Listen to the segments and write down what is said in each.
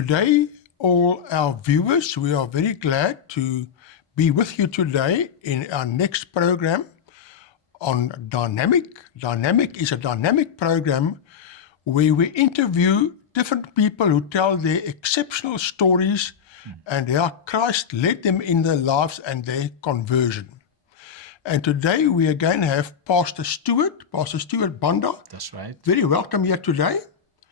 Good day, all our viewers. We are very glad to be with you today in our next program on Dynamic. Dynamic is a dynamic program where we interview different people who tell their exceptional stories and how Christ led them in their lives and their conversion. And today we again have Pastor Stuart Banda. That's right. Very welcome here today.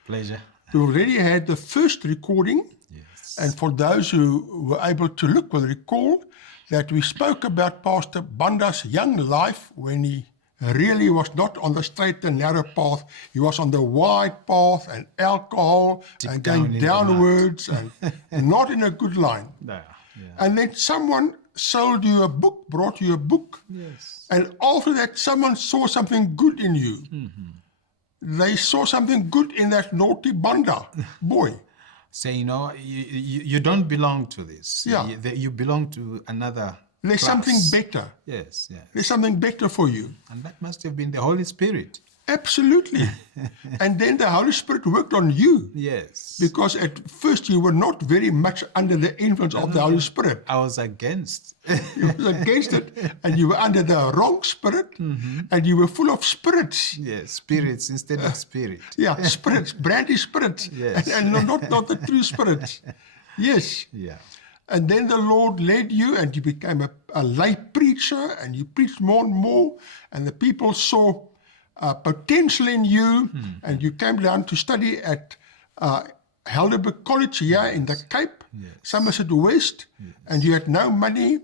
Pleasure. We already had the first recording. Yes. And for those who were able to look will recall that we spoke about Pastor Banda's young life when he really was not on the straight and narrow path. He was on the wide path and alcohol Deep and down going in the downwards and not in a good line. Yeah. And then someone sold you a book, brought you a book. Yes. And after that, someone saw something good in you. They saw something good in that naughty Banda boy. Say, you don't belong to this. Yeah. You belong to another There's class. something better. Yes. There's something better for you. And that must have been the Holy Spirit. Absolutely. And then the Holy Spirit worked on you. Yes. Because at first you were not very much under the influence of the Holy Spirit. I was against. You were against it, and you were under the wrong spirit, and you were full of spirits. Yes, spirits instead of spirit. Yeah, spirits, brandy spirits, Yes. and not the true spirits. Yes. Yeah. And then the Lord led you, and you became a lay preacher, and you preached more and more, and the people saw potential in you, and you came down to study at Helderberg College here in the Cape, Somerset West, and you had no money,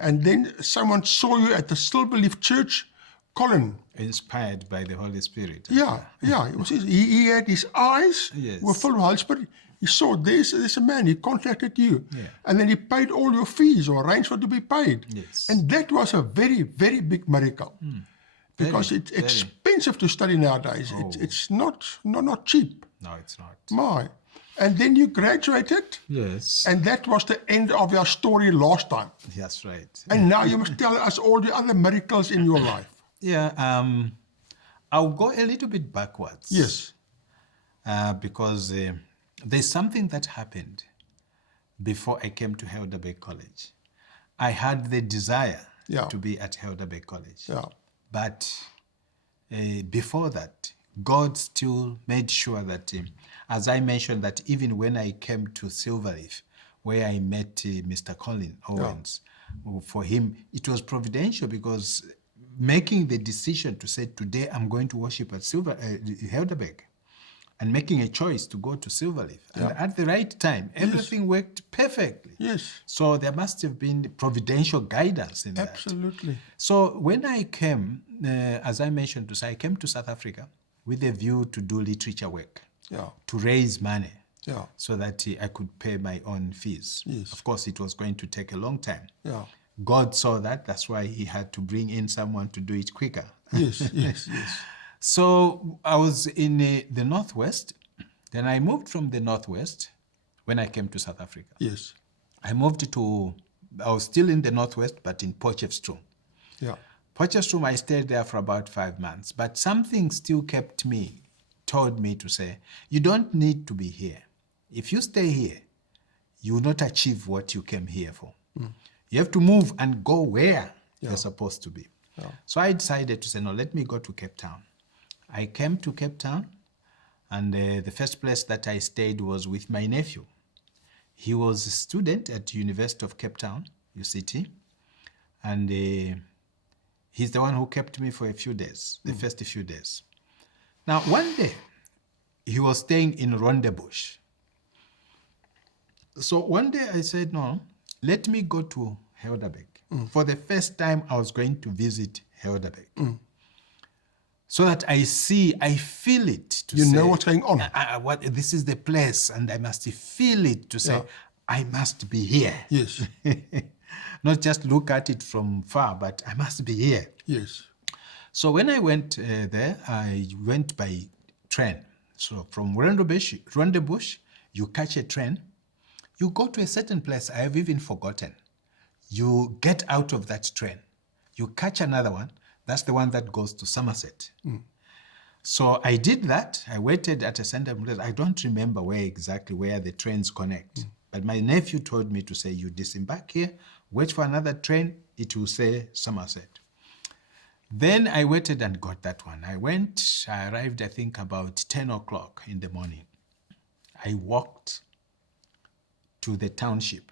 and then someone saw you at the Silverleaf Church, Colin. Inspired by the Holy Spirit. Yeah. It was he had his eyes were full of Holy Spirit. He saw there's a man, he contacted you. Yeah. And then he paid all your fees or arranged for it to be paid. Yes. And that was a very, very big miracle. Because it's expensive to study nowadays. It's not cheap. No, it's not. My. And then you graduated, Yes. and that was the end of your story last time. That's right. And now you must tell us all the other miracles in your life. Yeah, I'll go a little bit backwards. Yes. Because there's something that happened before I came to Helderberg College. I had the desire to be at Helderberg College. Yeah. But before that, God still made sure that, as I mentioned, that even when I came to Silverleaf, where I met Mr. Colin Owens, for him, it was providential because making the decision to say, today I'm going to worship at Helderberg, and making a choice to go to Silverleaf. And at the right time, everything worked perfectly. Yes. So there must have been providential guidance in that. Absolutely. So when I came, as I mentioned, I came to South Africa with a view to do literature work, to raise money, so that I could pay my own fees. Yes. Of course, it was going to take a long time. Yeah. God saw that. That's why he had to bring in someone to do it quicker. Yes. So I was in the Northwest. Then I moved from the Northwest when I came to South Africa. Yes. I was still in the Northwest, but in Potchefstroom. Yeah. Potchefstroom, I stayed there for about 5 months, but something still told me to say, you don't need to be here. If you stay here, you will not achieve what you came here for. You have to move and go where you're supposed to be. So I decided to say, no, let me go to Cape Town. I came to Cape Town, and the first place that I stayed was with my nephew. He was a student at the University of Cape Town, UCT, and he's the one who kept me for a few days, the first few days. Now, one day, he was staying in Rondebosch. So one day I said, no, let me go to Helderberg. For the first time, I was going to visit Helderberg. So that I feel it. You know what's going on. This is the place, and I must feel it to say, I must be here. Yes. Not just look at it from far, but I must be here. Yes. So when I went there, I went by train. So from Rondebosch, you catch a train, you go to a certain place, I have even forgotten. You get out of that train, you catch another one, that's the one that goes to Somerset. So I did that. I waited at a center place. I don't remember exactly where the trains connect. But my nephew told me to say, you disembark here, wait for another train, it will say Somerset. Then I waited and got that one. I arrived, I think, about 10 o'clock in the morning. I walked to the township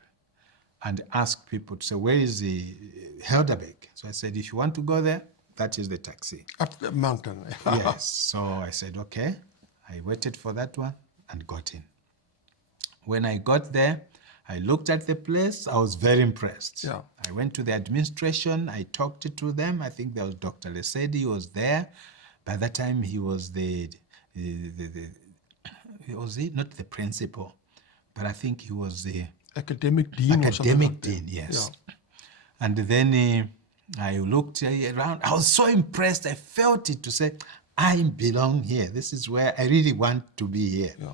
and asked people to say, where is the Helderberg? So I said, if you want to go there, that is the taxi. Up the mountain. Yes. So I said, okay. I waited for that one and got in. When I got there, I looked at the place. I was very impressed. Yeah. I went to the administration. I talked to them. I think there was Dr. Lesedi was there. By that time, he was was he not the principal, but I think he was the Academic dean or something academic like that. dean, yes. Yeah. And then I looked around. I was so impressed. I felt it to say, I belong here. This is where I really want to be here. Yeah.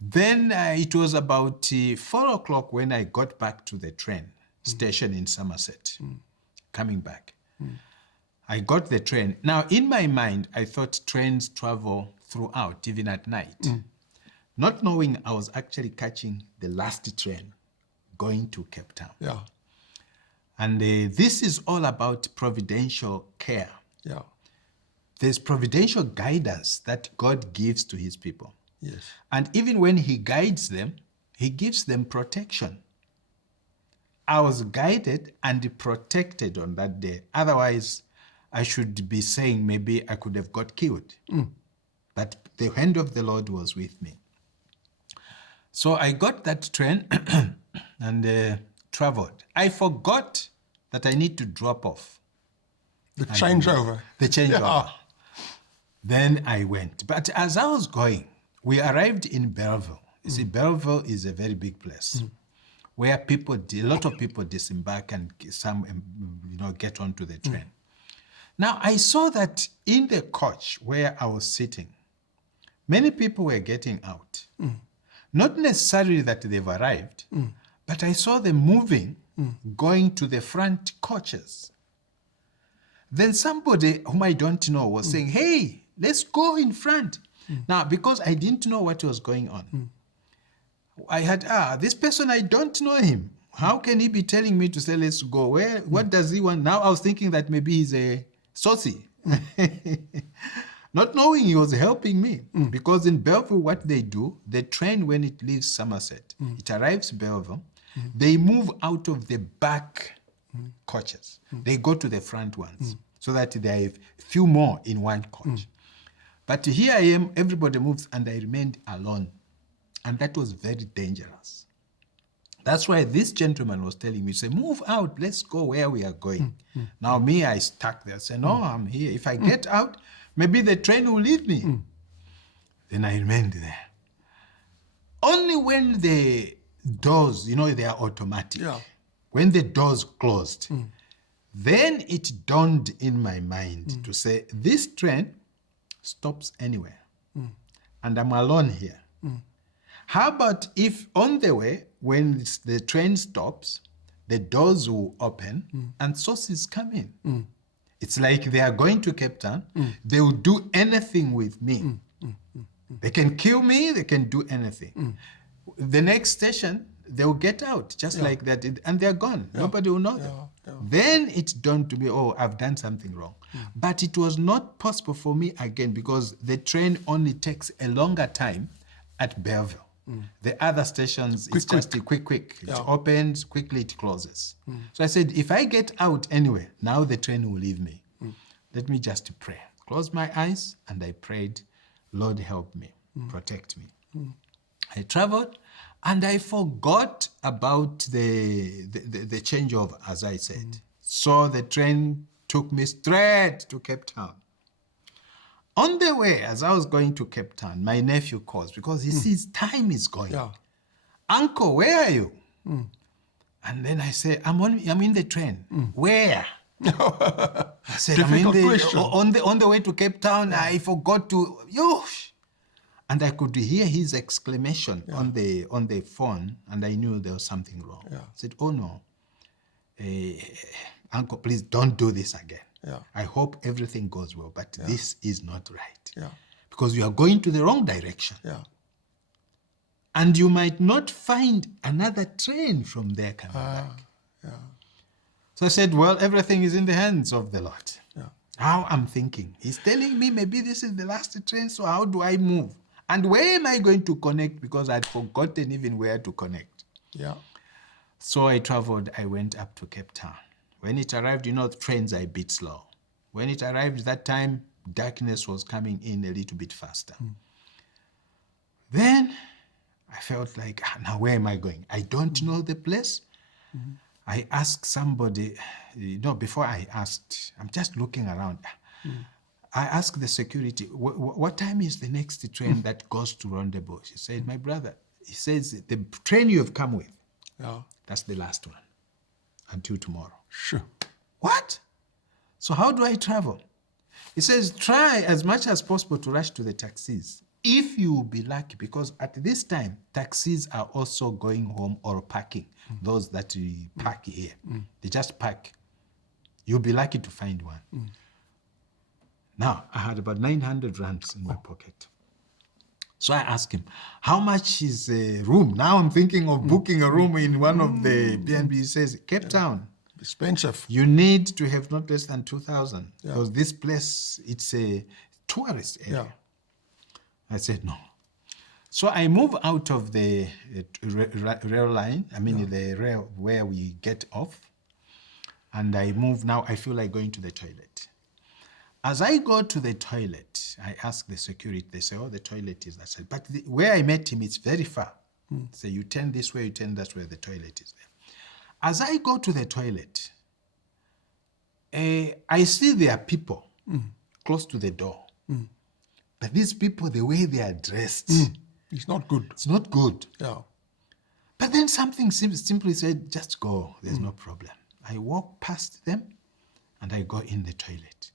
Then it was about 4 o'clock when I got back to the train station in Somerset, coming back. I got the train. Now, in my mind, I thought trains travel throughout, even at night. Not knowing I was actually catching the last train going to Cape Town. Yeah. And this is all about providential care. Yeah. There's providential guidance that God gives to his people. Yes. And even when he guides them, he gives them protection. I was guided and protected on that day. Otherwise, I should be saying maybe I could have got killed. But the hand of the Lord was with me. So I got that train and traveled. I forgot that I need to drop off. The changeover. The changeover. Yeah. Then I went. But as I was going, we arrived in Belleville. You see, Belleville is a very big place where a lot of people disembark and some, get onto the train. Now, I saw that in the coach where I was sitting, many people were getting out. Not necessarily that they've arrived, but I saw them moving, going to the front coaches. Then somebody whom I don't know was saying, hey, let's go in front. Now, because I didn't know what was going on, I had, this person, I don't know him. How can he be telling me to say, let's go? What does he want? Now I was thinking that maybe he's a soci. Not knowing he was helping me. Because in Belleville, what they do, the train, when it leaves Somerset, it arrives Belleville, they move out of the back coaches. They go to the front ones so that there are a few more in one coach. But here I am, everybody moves, and I remained alone. And that was very dangerous. That's why this gentleman was telling me, say, move out, let's go where we are going. Now me, I stuck there, say, no, I'm here. If I get out, maybe the train will leave me. Then I remained there. Only when the doors, they are automatic. Yeah. When the doors closed, then it dawned in my mind to say, this train stops anywhere. And I'm alone here. How about if on the way, when the train stops, the doors will open and sources come in? It's like they are going to Cape Town. They will do anything with me. They can kill me. They can do anything. The next station, they will get out just like that, and they're gone. Nobody will know them. Then it dawned to me, oh, I've done something wrong. But it was not possible for me again because the train only takes a longer time at Belleville. The other stations, it's just a quick. It opens, quickly it closes. So I said, if I get out anyway, now the train will leave me. Let me just pray. Close my eyes and I prayed, Lord, help me, protect me. I traveled and I forgot about the changeover, as I said. So the train took me straight to Cape Town. On the way, as I was going to Cape Town, my nephew calls because he sees time is going. Uncle, where are you? And then I say, I'm in the train. Where? I said, on the way to Cape Town. I forgot to, and I could hear his exclamation on the phone, and I knew there was something wrong. I said, oh no, Uncle, please don't do this again. Yeah. I hope everything goes well, but this is not right. Yeah. Because you are going to the wrong direction. Yeah. And you might not find another train from there coming back. Yeah. So I said, well, everything is in the hands of the Lord. Yeah. How I'm thinking. He's telling me maybe this is the last train, so how do I move? And where am I going to connect? Because I'd forgotten even where to connect. Yeah. So I traveled, I went up to Cape Town. When it arrived, trains are a bit slow. When it arrived that time, darkness was coming in a little bit faster. Then I felt like, now where am I going? I don't know the place. I asked somebody, before I asked, I'm just looking around. I asked the security, what time is the next train that goes to Rendezvous? He said, my brother, he says, the train you have come with, that's the last one until tomorrow. Sure. What? So how do I travel? He says, try as much as possible to rush to the taxis. If you will be lucky, because at this time, taxis are also going home or parking. Those that we park here, they just park. You'll be lucky to find one. Now, I had about 900 rands in my pocket. So I asked him, how much is a room? Now I'm thinking of booking a room in one of the B&B. He says, Cape Town. Expensive. You need to have not less than 2,000 because this place, it's a tourist area. I said, no. So I move out of the rail line, the rail where we get off, and I move now, I feel like going to the toilet. As I go to the toilet, I ask the security, they say, oh, the toilet is that side. But where I met him, it's very far. So you turn this way, you turn that way, the toilet is there. As I go to the toilet, I see there are people close to the door. But these people, the way they are dressed, it's not good. It's not good. Yeah. But then something simply said, just go, there's no problem. I walk past them and I go in the toilet.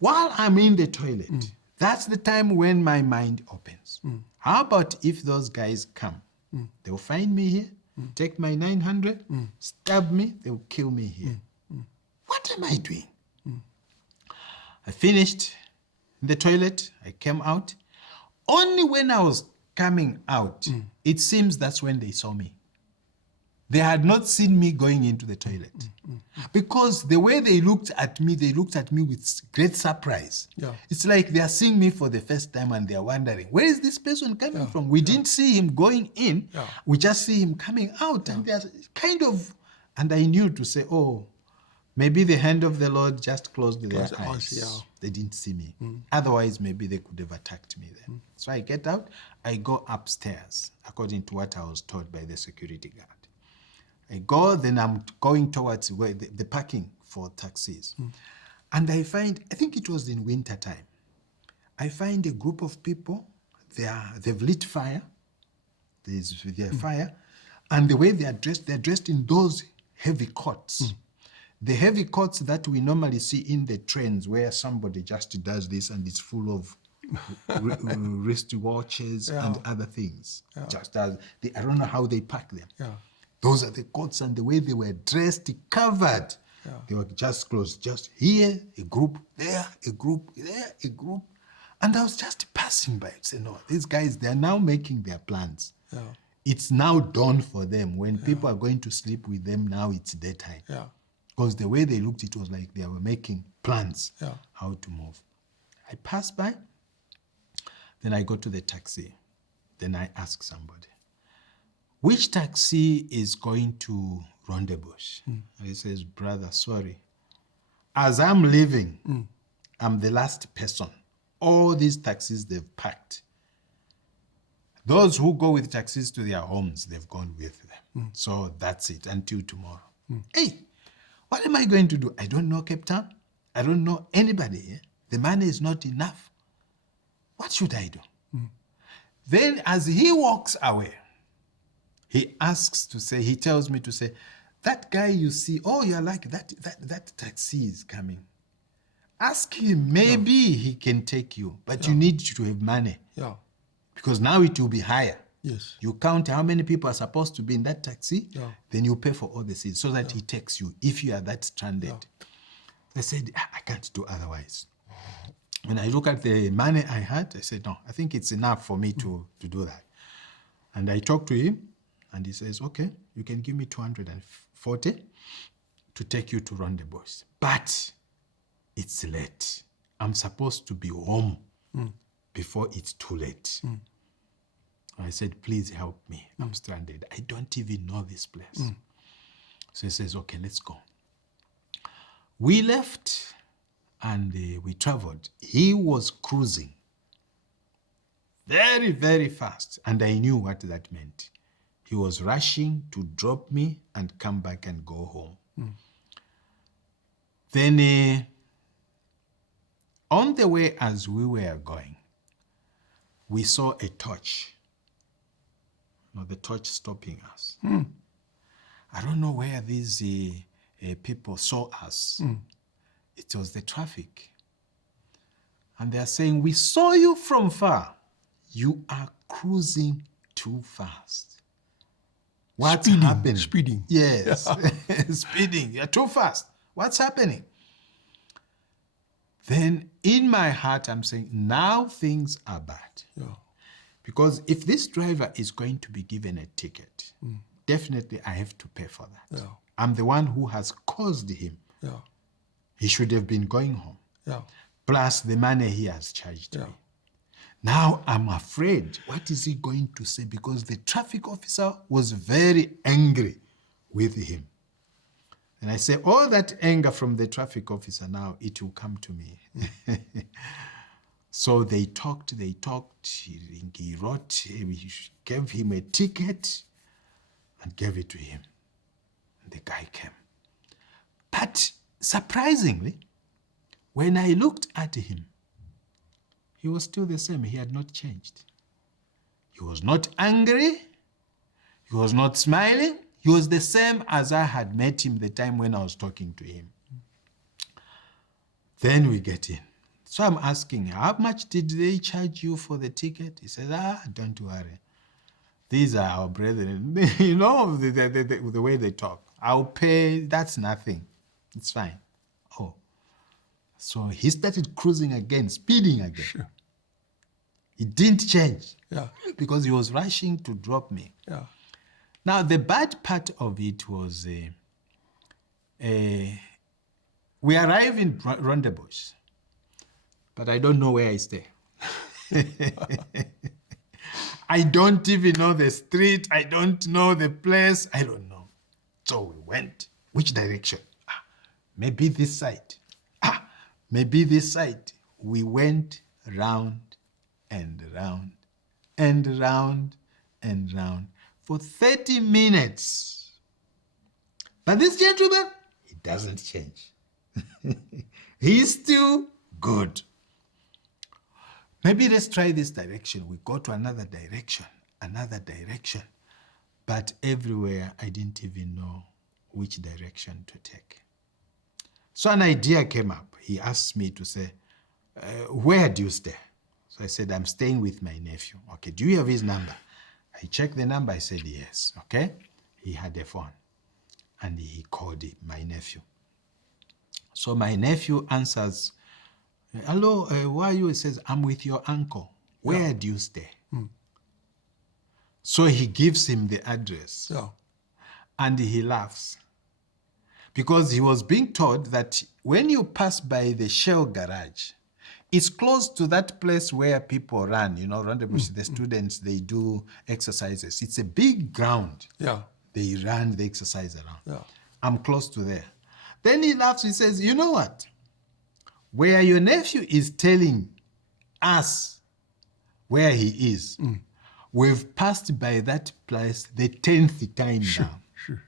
While I'm in the toilet, that's the time when my mind opens. How about if those guys come? They'll find me here, take my 900, stab me, they'll kill me here. What am I doing? I finished in the toilet, I came out. Only when I was coming out, it seems that's when they saw me. They had not seen me going into the toilet. Because the way they looked at me with great surprise. Yeah. It's like they are seeing me for the first time and they are wondering, where is this person coming from? We didn't see him going in. We just see him coming out. And they are kind of, and I knew to say, oh, maybe the hand of the Lord just closed their eyes. They didn't see me. Otherwise, maybe they could have attacked me then. So I get out, I go upstairs, according to what I was told by the security guard. I go, then I'm going towards where the parking for taxis. And I find, I think it was in winter time, I find a group of people, they've lit fire, there's fire, and the way they're dressed in those heavy coats. The heavy coats that we normally see in the trains where somebody just does this and it's full of wrist watches and other things. Just as I don't know how they pack them. Those are the coats and the way they were dressed, covered. They were just close, just here, a group, there, a group, there, a group. And I was just passing by and saying, no, these guys, they're now making their plans. It's now dawn for them. When people are going to sleep with them, now it's daytime. Because the way they looked, it was like they were making plans how to move. I pass by, then I go to the taxi. Then I ask somebody, which taxi is going to Rendezvous? And he says, brother, sorry. As I'm leaving, I'm the last person. All these taxis, they've packed. Those who go with taxis to their homes, they've gone with them. So that's it, until tomorrow. Hey, what am I going to do? I don't know Cape Town. I don't know anybody here. The money is not enough. What should I do? Then as he walks away, he tells me to say, that guy you see, oh, you're like, that taxi is coming. Ask him, maybe he can take you, but you need to have money. Because now it will be higher. You count how many people are supposed to be in that taxi, then you pay for all the seats so that he takes you if you are that stranded. I said, I can't do otherwise. When I look at the money I had, I said, no, I think it's enough for me to do that. And I talked to him, and he says, okay, you can give me 240 to take you to Rondebosch. But it's late. I'm supposed to be home before it's too late. I said, please help me. I'm stranded. I don't even know this place. So he says, okay, let's go. We left and we traveled. He was cruising very, very fast. And I knew what that meant. He was rushing to drop me and come back and go home. Then on the way as we were going, we saw a torch. The torch stopping us. I don't know where these people saw us. It was the traffic. And they are saying, we saw you from far. You are cruising too fast. What's happening? Speeding. Yes, speeding. You're too fast. What's happening? Then in my heart, I'm saying, now things are bad. Yeah. Because if this driver is going to be given a ticket, definitely I have to pay for that. Yeah. I'm the one who has caused him. Yeah. He should have been going home. Yeah. Plus the money he has charged Yeah. me. Now I'm afraid, what is he going to say? Because the traffic officer was very angry with him. And I say, all that anger from the traffic officer now, it will come to me. So they talked. He wrote, we gave him a ticket and gave it to him. And the guy came. But surprisingly, when I looked at him, he was still the same. He had not changed. He was not angry. He was not smiling. He was the same as I had met him the time when I was talking to him. Then we get in. So I'm asking, how much did they charge you for the ticket? He said, don't worry. These are our brethren. You know, the way they talk. I'll pay, that's nothing. It's fine. Oh. So he started cruising again, speeding again. Sure. He didn't change. Yeah. Because he was rushing to drop me. Yeah. Now, the bad part of it was we arrive in Rondebosch, but I don't know where I stay. I don't even know the street. I don't know the place. I don't know. So we went. Which direction? Maybe this side. Maybe this side. We went round and round and round and round for 30 minutes. But this gentleman, he doesn't change. He's still good. Maybe let's try this direction. We go to another direction. But everywhere, I didn't even know which direction to take. So an idea came up. He asked me to say, where do you stay? So I said, I'm staying with my nephew. Okay, do you have his number? I checked the number. I said, yes. Okay. He had a phone. And he called my nephew. So my nephew answers, hello, where are you? He says, I'm with your uncle. Where do you stay? So he gives him the address. Yeah. And he laughs. Because he was being told that when you pass by the Shell garage, it's close to that place where people run, you know, Rondebosch, the students, they do exercises. It's a big ground. Yeah. They run, they exercise around. Yeah. I'm close to there. Then he laughs, he says, you know what? Where your nephew is telling us where he is, we've passed by that place the 10th time now. Sure.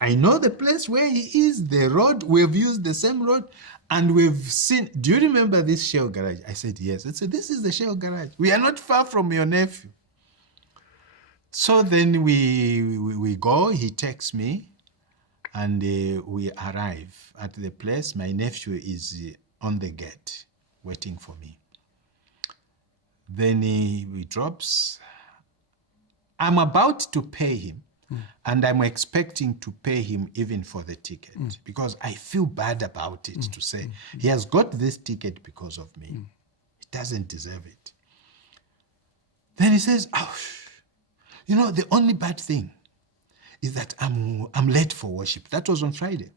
I know the place where he is, the road, we've used the same road, and we've seen, do you remember this Shell garage? I said, yes. I said, this is the Shell garage. We are not far from your nephew. So then we go, he takes me, and we arrive at the place. My nephew is on the gate, waiting for me. Then he drops. I'm about to pay him. And I'm expecting to pay him even for the ticket because I feel bad about it to say, he has got this ticket because of me. He doesn't deserve it. Then he says, oh, you know, the only bad thing is that I'm late for worship. That was on Friday.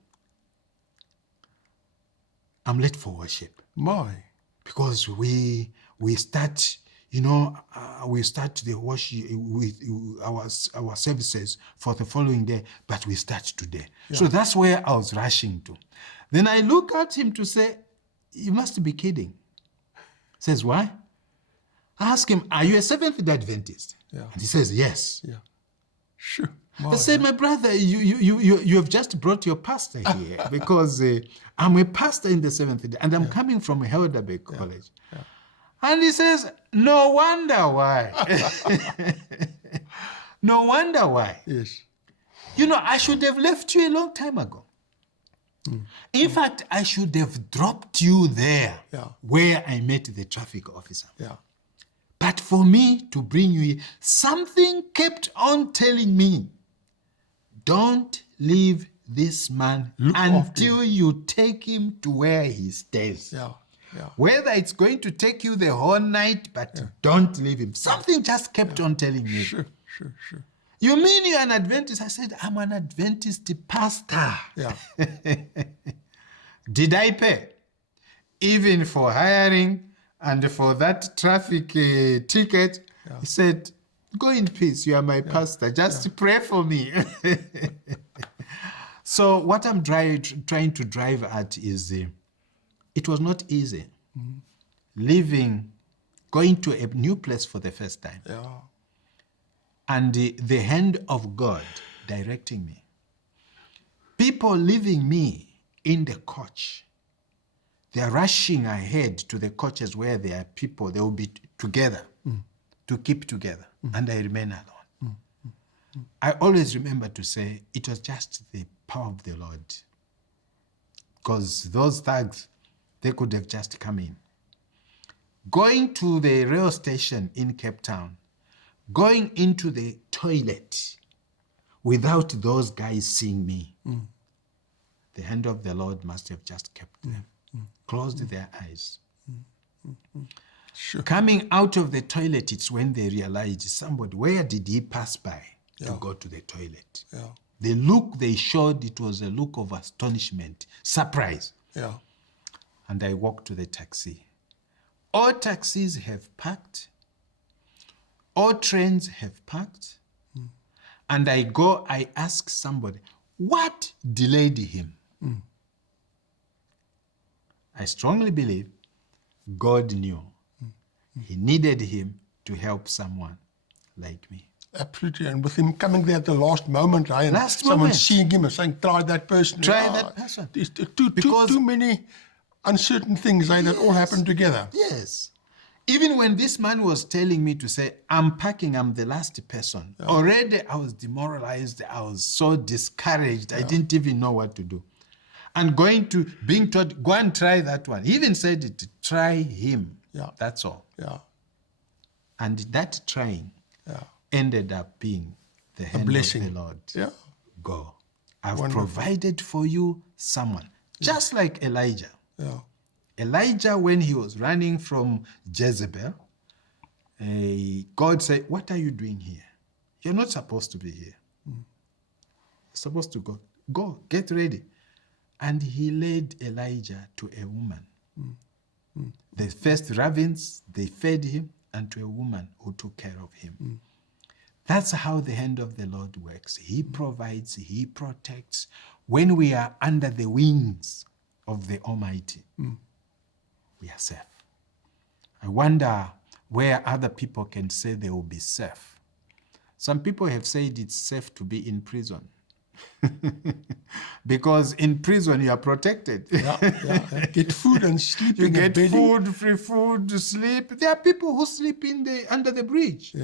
I'm late for worship. My. Because we start, you know, we start the worship with our services for the following day, but we start today. Yeah. So that's where I was rushing to. Then I look at him to say, you must be kidding. Says, why? I ask him, are you a Seventh-day Adventist? Yeah. And he says, yes. Yeah. Sure. I said, my brother, you have just brought your pastor here because I'm a pastor in the Seventh-day and I'm coming from Helderberg College. Yeah. And he says, no wonder why. No wonder why. Yes. You know, I should have left you a long time ago. In fact, I should have dropped you there where I met the traffic officer. Yeah. But for me to bring you here, something kept on telling me, don't leave this man until you take him to where he stays. Yeah. Yeah. Whether it's going to take you the whole night, but don't leave him. Something just kept on telling me. Sure. You mean you're an Adventist? I said, I'm an Adventist pastor. Yeah. Did I pay? Even for hiring and for that traffic ticket? He said, go in peace, you are my pastor. Just pray for me. So what I'm trying to drive at is, it was not easy. Leaving, going to a new place for the first time. Yeah. And the hand of God directing me. People leaving me in the coach. They're rushing ahead to the coaches where there are people, they will be together, to keep together, and I remain alone. I always remember to say, it was just the power of the Lord. Because those thugs, they could have just come in. Going to the rail station in Cape Town, going into the toilet without those guys seeing me, the hand of the Lord must have just kept them, closed their eyes. Sure. Coming out of the toilet, it's when they realized somebody, where did he pass by to go to the toilet? Yeah. The look they showed, it was a look of astonishment, surprise. Yeah. And I walked to the taxi. All taxis have parked. All trains have parked. And I ask somebody, what delayed him? I strongly believe God knew he needed him to help someone like me. Absolutely. And with him coming there at the last moment, and Last someone moment. seeing him and saying, try that person. Try that person. There's too many uncertain things that all happen together. Yes. Even when this man was telling me to say, I'm packing, I'm the last person, already I was demoralized. I was so discouraged. I didn't even know what to do. And being told, go and try that one. He even said it, try him. Yeah. That's all. Yeah. And that trying ended up being the hand blessing. of the Lord. Yeah. Go. I've Wonderful. provided for you someone. Just like Elijah. Yeah. Elijah, when he was running from Jezebel, God said, what are you doing here? You're not supposed to be here. You're supposed to go. Go, get ready. And he led Elijah to a woman. The first ravens, they fed him, and to a woman who took care of him. That's how the hand of the Lord works. He provides, he protects. When we are under the wings of the Almighty, we are safe. I wonder where other people can say they will be safe. Some people have said it's safe to be in prison. Because in prison you are protected. Get food and sleep. You get food, free food, sleep. There are people who sleep under the bridge.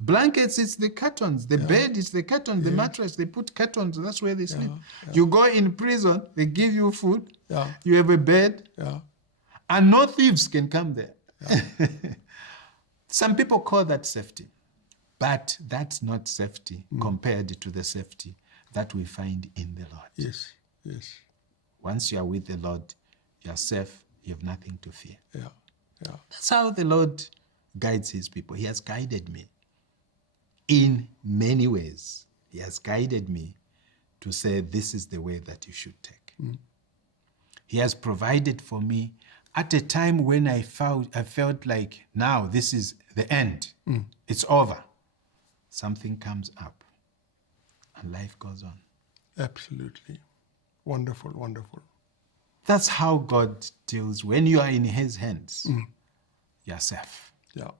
Blankets, it's the curtains. The bed is the curtain. The mattress, they put curtains. That's where they sleep. You go in prison, they give you food. You have a bed. And no thieves can come there. Some people call that safety. But that's not safety compared to the safety that we find in the Lord. Yes, yes. Once you are with the Lord, you are safe, you have nothing to fear. Yeah, yeah. That's how the Lord guides his people. He has guided me in many ways. He has guided me to say, this is the way that you should take. He has provided for me at a time when I felt like, now this is the end. It's over. Something comes up and life goes on. Absolutely. Wonderful, wonderful. That's how God deals. When you are in his hands, you're safe. Yeah.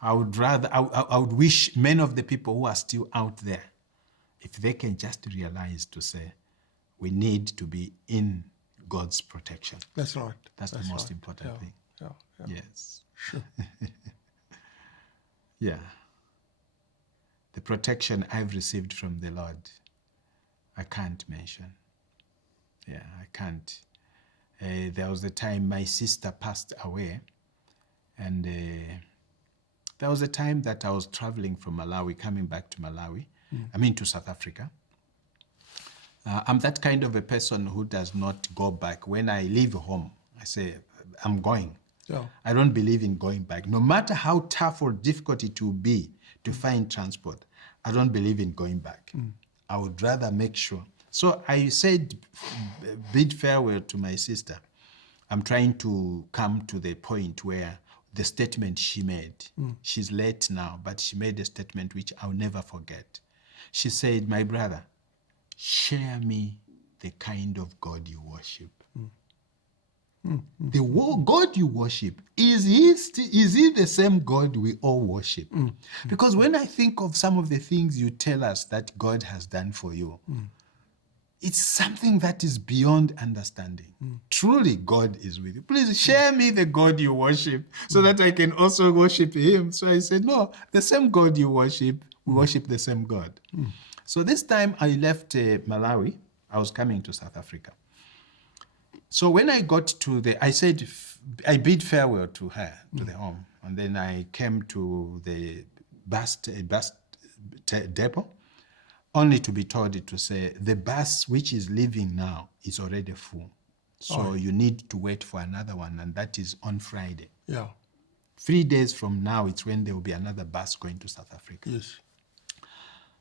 I would wish many of the people who are still out there, if they can just realize to say, we need to be in God's protection. That's right. That's the most important thing. Yeah, yeah. Yes. Sure. Yeah. The protection I've received from the Lord, I can't mention. Yeah, I can't. There was a time my sister passed away, and there was a time that I was traveling from Malawi, coming back to Malawi, to South Africa. I'm that kind of a person who does not go back. When I leave home, I say, I'm going. Yeah. I don't believe in going back. No matter how tough or difficult it will be to find transport, I don't believe in going back. I would rather make sure. So I said, bid farewell to my sister. I'm trying to come to the point where the statement she made, she's late now, but she made a statement which I'll never forget. She said, my brother, share me the kind of God you worship. The God you worship, is he the same God we all worship? Because when I think of some of the things you tell us that God has done for you, it's something that is beyond understanding. Truly, God is with you. Please share me the God you worship so that I can also worship him. So I said, no, the same God you worship, we worship the same God. So this time I left Malawi. I was coming to South Africa. So when I got to I said, I bid farewell to her, to the home. And then I came to the bus depot, only to be told to say, the bus which is leaving now is already full. So you need to wait for another one, and that is on Friday. Yeah. 3 days from now, it's when there will be another bus going to South Africa. Yes.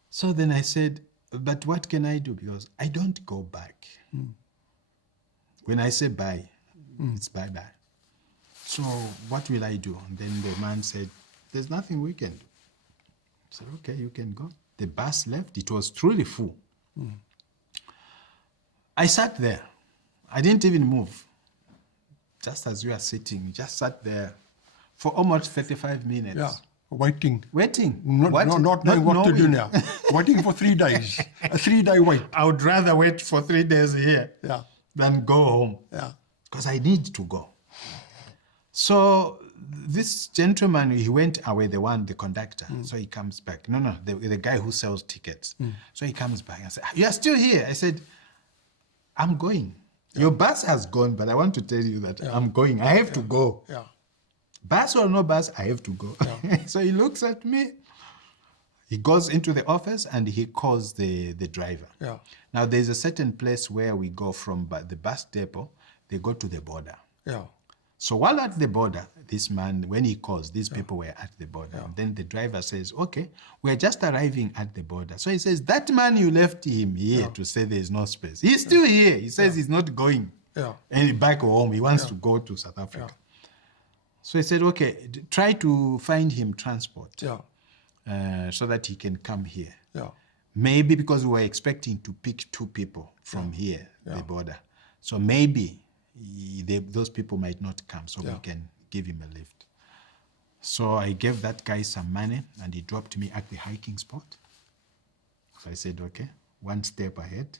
So then I said, but what can I do? Because I don't go back. When I say bye, it's bye-bye. So what will I do? And then the man said, there's nothing we can do. I said, okay, you can go. The bus left. It was truly full. I sat there. I didn't even move. Just as we are sitting, just sat there for almost 35 minutes. Yeah. Waiting. Not knowing what to do now. Waiting for 3 days. A 3-day wait. I would rather wait for 3 days here than go home. Yeah. Because I need to go. So this gentleman, he went away, the conductor. So he comes back. No, the guy who sells tickets. So he comes back and said, you are still here? I said, I'm going. Your bus has gone, but I want to tell you that I'm going. I have to go. Yeah. Bus or no bus, I have to go. So he looks at me. He goes into the office and he calls the driver. Yeah. Now, there's a certain place where we go from the bus depot, they go to the border. Yeah. So while at the border, this man, when he calls, these people were at the border. And then the driver says, okay, we're just arriving at the border. So he says, that man, you left him here to say there's no space. He's still here. He says he's not going and back home. He wants to go to South Africa. So he said, okay, try to find him transport so that he can come here. Yeah. Maybe because we were expecting to pick 2 people from here, the border. So maybe those people might not come, so we can give him a lift. So I gave that guy some money, and he dropped me at the hiking spot. So I said, okay, 1 step ahead.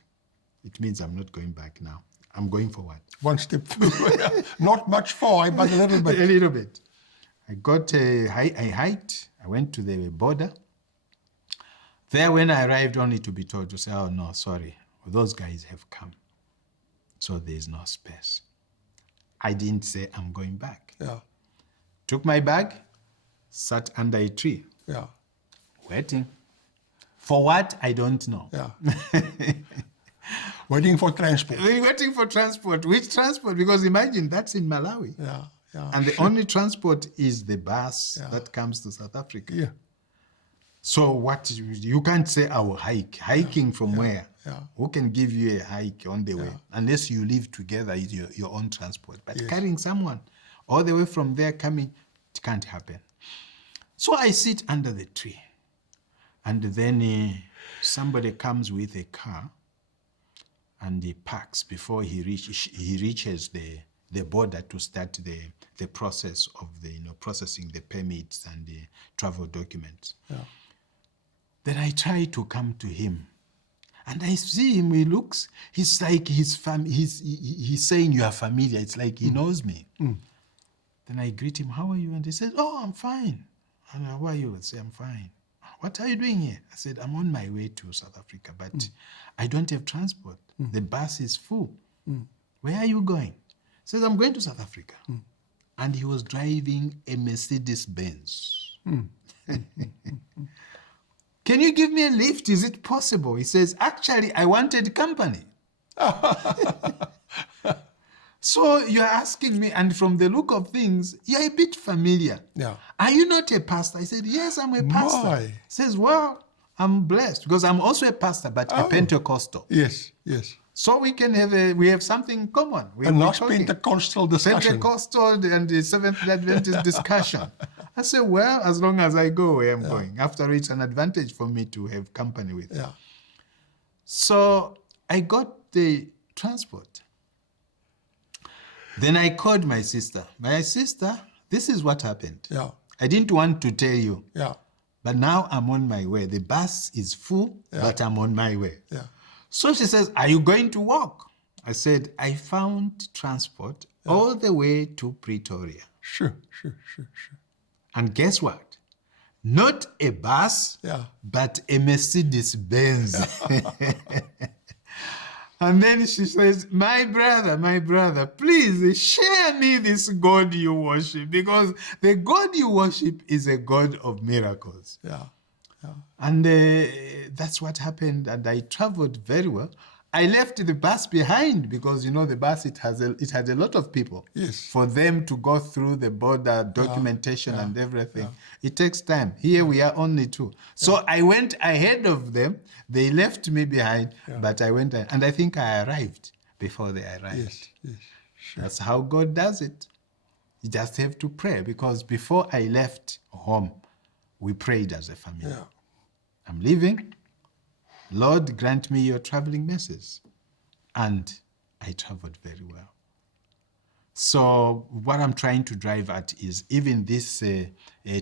It means I'm not going back now. I'm going forward. 1 step forward. Not much forward, but a little bit. A little bit. I hiked. I went to the border. There, when I arrived, only to be told to say, oh, no, sorry, those guys have come. So there's no space. I didn't say I'm going back. Yeah. Took my bag, sat under a tree. Yeah. Waiting. For what? I don't know. Yeah. Waiting for transport. We're waiting for transport. Which transport? Because imagine that's in Malawi. Yeah. Yeah. And the only transport is the bus Yeah. that comes to South Africa. Yeah. So what, you can't say I will hike. Hiking from where? Yeah. Who can give you a hike on the way? Unless you live together, it's your own transport. But carrying someone all the way from there coming, it can't happen. So I sit under the tree. And then somebody comes with a car and he parks before he reaches the border to start the process of processing the permits and the travel documents. Yeah. Then I try to come to him, and I see him. He's like he's saying you are familiar. It's like he knows me. Then I greet him. How are you? And he says, "Oh, I'm fine." And how are you? I say, "I'm fine." "What are you doing here?" I said, "I'm on my way to South Africa, but I don't have transport. The bus is full. Where are you going?" He says, "I'm going to South Africa." And he was driving a Mercedes-Benz. "Can you give me a lift? Is it possible?" He says, "Actually, I wanted company." So you're asking me, and from the look of things, you're a bit familiar. Yeah. "Are you not a pastor?" I said, "Yes, I'm a pastor." My. He says, "Well, I'm blessed because I'm also a pastor, but a Pentecostal. Yes. Yes. So we can have we have something in common. A nice Pentecostal discussion. Pentecostal and the Seventh-day Adventist discussion." I said, "Well, as long as I go where I'm going. After it's an advantage for me to have company with." Yeah. So I got the transport. Then I called my sister. "My sister, this is what happened. Yeah. I didn't want to tell you, Yeah. but now I'm on my way. The bus is full, but I'm on my way." Yeah. So she says, "Are you going to walk?" I said, "I found transport all the way to Pretoria." Sure. And guess what? Not a bus, but a Mercedes-Benz. And then she says, my brother, please share me this God you worship, because the God you worship is a God of miracles." Yeah. And that's what happened. And I traveled very well. I left the bus behind because, the bus, it had a lot of people. Yes. For them to go through the border documentation and everything. It takes time. Here we are only two. So I went ahead of them. They left me behind, but I went, and I think I arrived before they arrived. Yes. Sure. That's how God does it. You just have to pray, because before I left home, we prayed as a family. Yeah. I'm leaving. Lord, grant me your traveling mercies. And I traveled very well. So what I'm trying to drive at is even this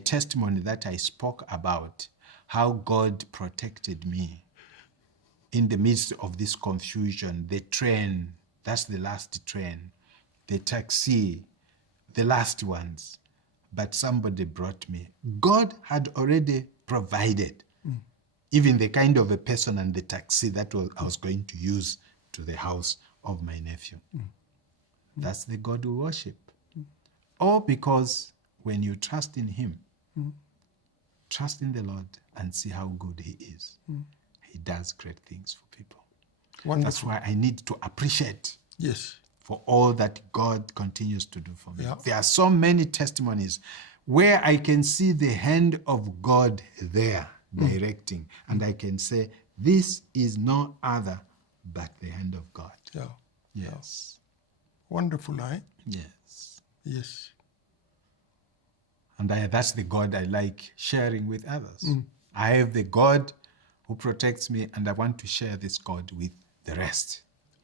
testimony that I spoke about, how God protected me in the midst of this confusion. The train, that's the last train. The taxi, the last ones. But somebody brought me. God had already provided even the kind of a person and the taxi that I was going to use to the house of my nephew. That's the God we worship. All because when you trust in him, trust in the Lord and see how good he is. He does great things for people. Wonderful. That's why I need to appreciate for all that God continues to do for me. Yeah. There are so many testimonies where I can see the hand of God there directing, and I can say, this is no other but the hand of God. Yeah. Yes. Wonderful, eh? Yes. Yes. And that's the God I like sharing with others. I have the God who protects me, and I want to share this God with the rest.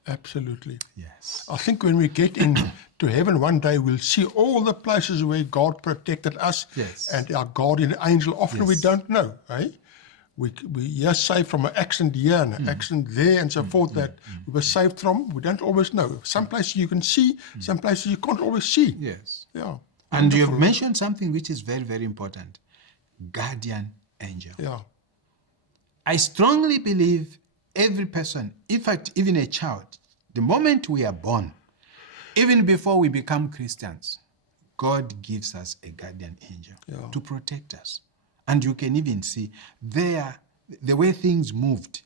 Absolutely. Yes. I think when we get into heaven one day, we'll see all the places where God protected us and our guardian angel. Often we don't know, eh? We just saved from an accident here and an accident there and so forth that we were saved from. We don't always know. Some places you can see, some places you can't always see. Yes. Yeah. And you've mentioned something which is very, very important. Guardian angel. Yeah. I strongly believe every person, in fact, even a child, the moment we are born, even before we become Christians, God gives us a guardian angel to protect us. And you can even see there, the way things moved.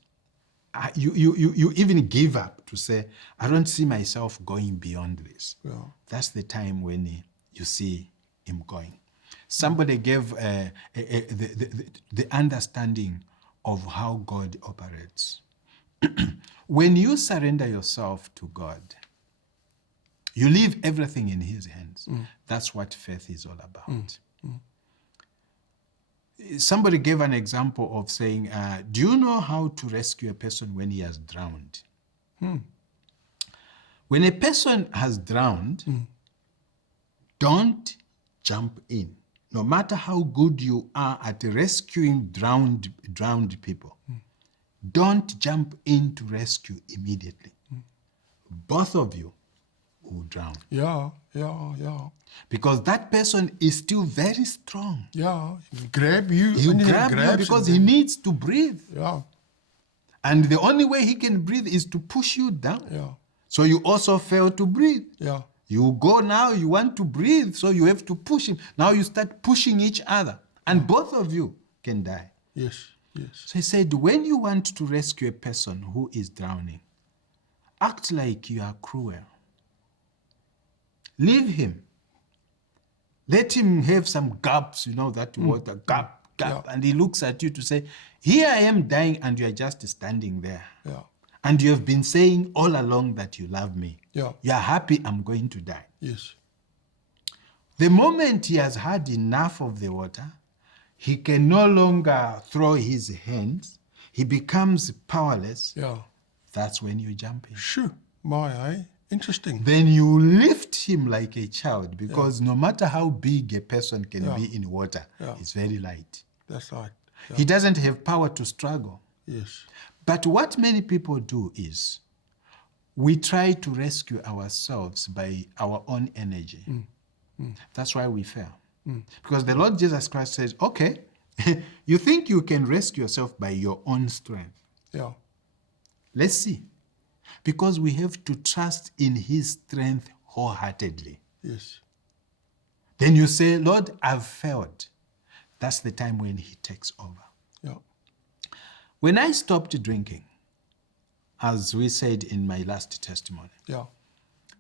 You even give up to say, I don't see myself going beyond this. Yeah. That's the time when you see him going. Somebody gave the understanding of how God operates. When you surrender yourself to God, you leave everything in his hands. That's what faith is all about. Somebody gave an example of saying, do you know how to rescue a person when he has drowned? When a person has drowned, don't jump in. No matter how good you are at rescuing drowned people, don't jump in to rescue immediately. Both of you will drown. Yeah. Because that person is still very strong. Yeah. He'll grab you. He'll and he grab you grabs because and he then- needs to breathe. Yeah. And the only way he can breathe is to push you down. Yeah. So you also fail to breathe. Yeah. You go now, you want to breathe, so you have to push him. Now you start pushing each other, and both of you can die. Yes. So he said, when you want to rescue a person who is drowning, act like you are cruel. Leave him. Let him have some gaps, that water, gap. Yeah. And he looks at you to say, here I am dying, and you are just standing there. Yeah. And you have been saying all along that you love me. Yeah. You are happy I'm going to die. Yes. The moment he has had enough of the water, he can no longer throw his hands. He becomes powerless. Yeah. That's when you jump in. Shoo. Interesting. Then you lift him like a child, because no matter how big a person can be in water, it's very light. That's right. Yeah. He doesn't have power to struggle. Yes. But what many people do is we try to rescue ourselves by our own energy. That's why we fail. Because the Lord Jesus Christ says, okay, you think you can rescue yourself by your own strength. Yeah. Let's see. Because we have to trust in his strength wholeheartedly. Yes. Then you say, Lord, I've failed. That's the time when he takes over. Yeah. When I stopped drinking, as we said in my last testimony, Yeah.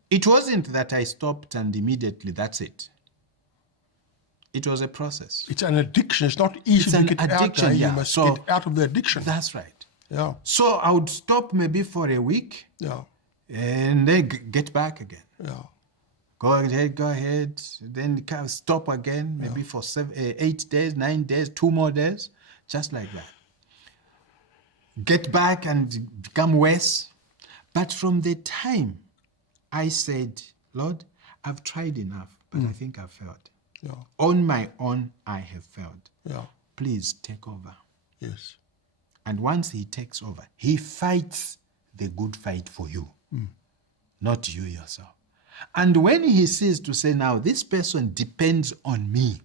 it wasn't that I stopped and immediately that's it. It was a process. It's an addiction. It's not easy It's to an get addiction, out. yeah. You must So- get out of the addiction. That's right. Yeah. So I would stop maybe for a week Yeah. and then get back again. Yeah. Go ahead, then stop again, maybe for 8 days, 9 days, 2 more days, just like that. Get back and become worse. But from the time I said, Lord, I've tried enough, but I think I've failed. Yeah. On my own, I have failed. Yeah. Please take over. Yes. And once he takes over, he fights the good fight for you, not you yourself. And when he sees to say, now this person depends on me,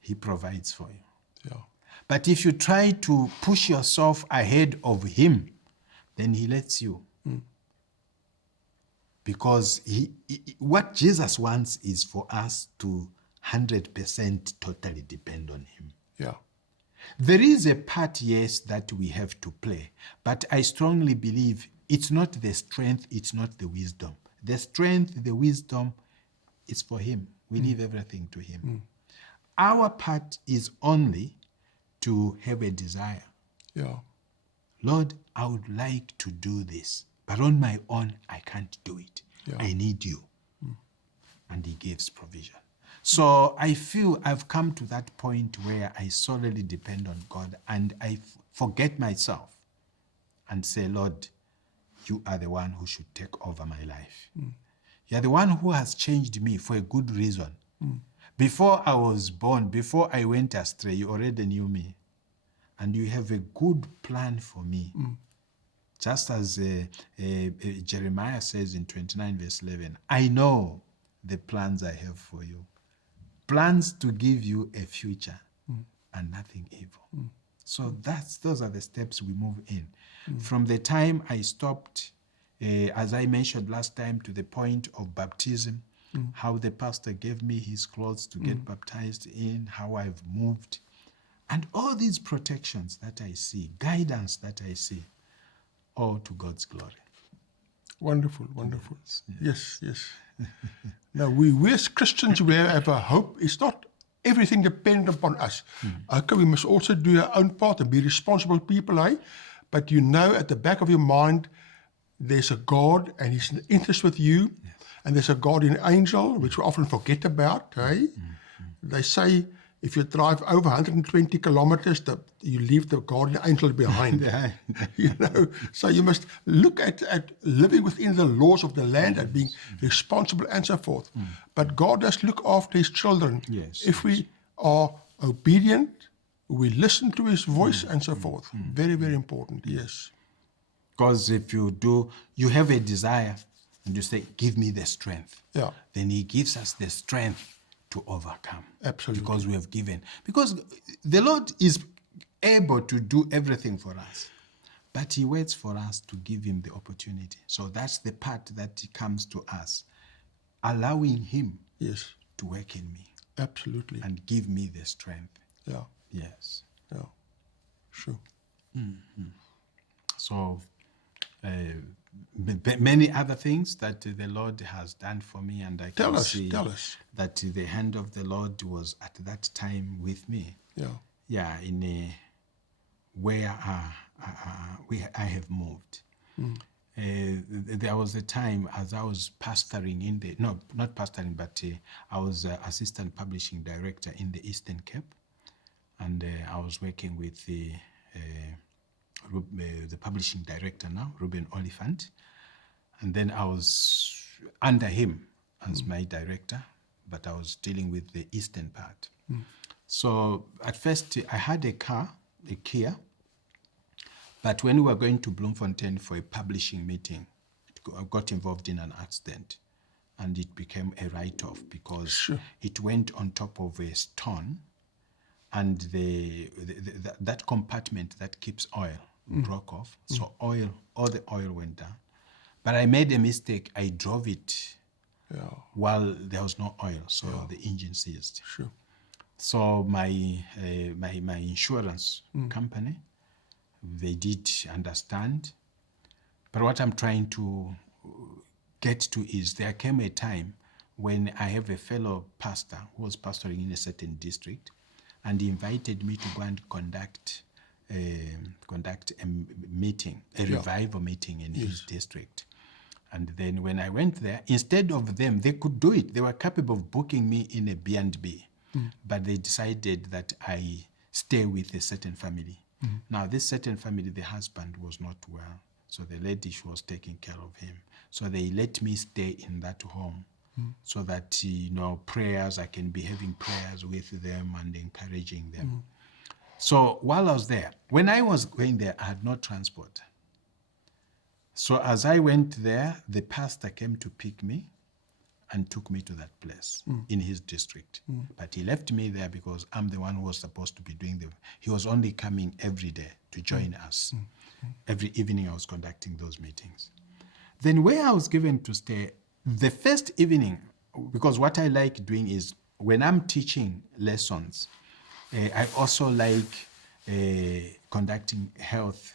he provides for you. Yeah. But if you try to push yourself ahead of him, then he lets you. Because what Jesus wants is for us to 100% totally depend on him. Yeah. There is a part, yes, that we have to play, but I strongly believe it's not the strength, it's not the wisdom. The strength, the wisdom, is for him. We leave everything to him. Our part is only to have a desire. Yeah. Lord, I would like to do this, but on my own, I can't do it. Yeah. I need you. And he gives provision. So I feel I've come to that point where I solely depend on God and I forget myself and say, Lord, you are the one who should take over my life. You are the one who has changed me for a good reason. Before I was born, before I went astray, you already knew me. And you have a good plan for me. Just as Jeremiah says in 29 verse 11, I know the plans I have for you. Plans to give you a future and nothing evil. So those are the steps we move in. From the time I stopped, as I mentioned last time, to the point of baptism, how the pastor gave me his clothes to get baptized in, how I've moved, and all these protections that I see, guidance that I see, all to God's glory. Wonderful, wonderful. Yes, yes. Now, we as Christians, we have a hope. It's not everything dependent upon us. Okay, we must also do our own part and be responsible people, eh? But you know at the back of your mind, there's a God and He's in interest with you. Yes. And there's a guardian angel, which we often forget about, eh? They say if you drive over 120 kilometers, you leave the guardian angel behind. You know, so you must look at living within the laws of the land and being responsible and so forth. But God does look after His children. Yes, if we are obedient, we listen to His voice and so forth. Very, very important, yes. Because if you do, you have a desire and you say, give me the strength. Yeah. Then He gives us the strength to overcome. Absolutely. Because we have given. Because the Lord is able to do everything for us. But He waits for us to give Him the opportunity. So that's the part that comes to us. Allowing Him to work in me. Absolutely. And give me the strength. Yeah. Yes. Yeah. Sure. So many other things that the Lord has done for me, and I can see that the hand of the Lord was at that time with me. Yeah. Yeah, in where I have moved. There was a time as I was pastoring in the, no, not pastoring, but I was assistant publishing director in the Eastern Cape, and I was working with the publishing director now, Ruben Oliphant, and then I was under him as my director, but I was dealing with the eastern part. So at first I had a car, a Kia, but when we were going to Bloemfontein for a publishing meeting, I got involved in an accident, and it became a write-off because it went on top of a stone, and that compartment that keeps oil broke off. So all the oil went down. But I made a mistake. I drove it while there was no oil, so the engine seized. Sure. So my insurance company, they did understand. But what I'm trying to get to is there came a time when I have a fellow pastor who was pastoring in a certain district, and he invited me to go and conduct a meeting, a revival meeting in his district. And then when I went there, instead of them, they could do it. They were capable of booking me in a B&B, but they decided that I stay with a certain family. Now, this certain family, the husband was not well, so the lady, she was taking care of him. So they let me stay in that home so that, prayers, I can be having prayers with them and encouraging them. So while I was there, when I was going there, I had no transport. So as I went there, the pastor came to pick me and took me to that place in his district. But he left me there because I'm the one who was supposed to be doing he was only coming every day to join us. Every evening I was conducting those meetings. Then where I was given to stay, the first evening, because what I like doing is when I'm teaching lessons, I also like conducting health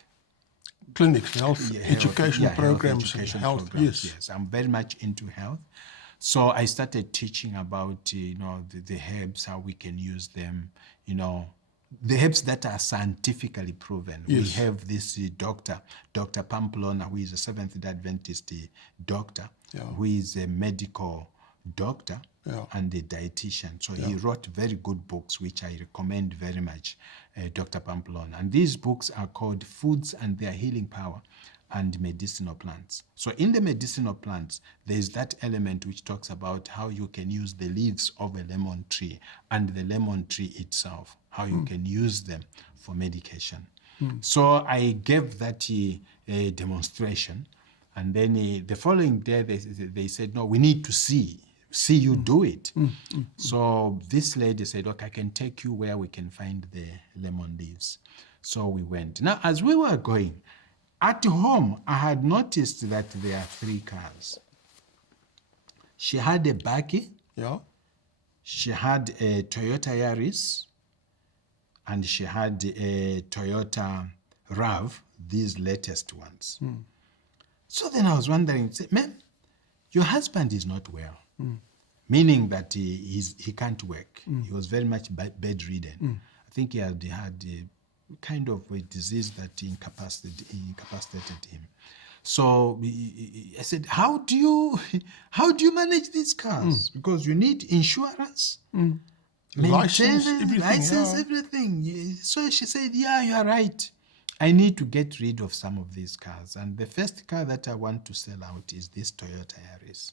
clinics, education programs, education health. Programs. Yes, I'm very much into health. So I started teaching about, the herbs, how we can use them, the herbs that are scientifically proven. Yes. We have this Dr. Pamplona, who is a Seventh-day Adventist doctor, who is a medical doctor and a dietitian. So he wrote very good books, which I recommend very much, Dr. Pamplona. And these books are called Foods and Their Healing Power and Medicinal Plants. So in the medicinal plants, there's that element which talks about how you can use the leaves of a lemon tree and the lemon tree itself, how you can use them for medication. So I gave that a demonstration, and then the following day they said, no, we need to see you do it. So this lady said, okay, I can take you where we can find the lemon leaves. So we went. Now, as we were going, at home, I had noticed that there are 3 cars. She had a Baki, Yeah. she had a Toyota Yaris, and she had a Toyota RAV, these latest ones. So then I was wondering, ma'am, your husband is not well, meaning that he can't work. He was very much bedridden. I think he had a kind of a disease that incapacitated him. So I said, how do you manage these cars? Because you need insurance, License, license, everything. everything. So she said, yeah, you are right. I need to get rid of some of these cars. And the first car that I want to sell out is this Toyota Yaris.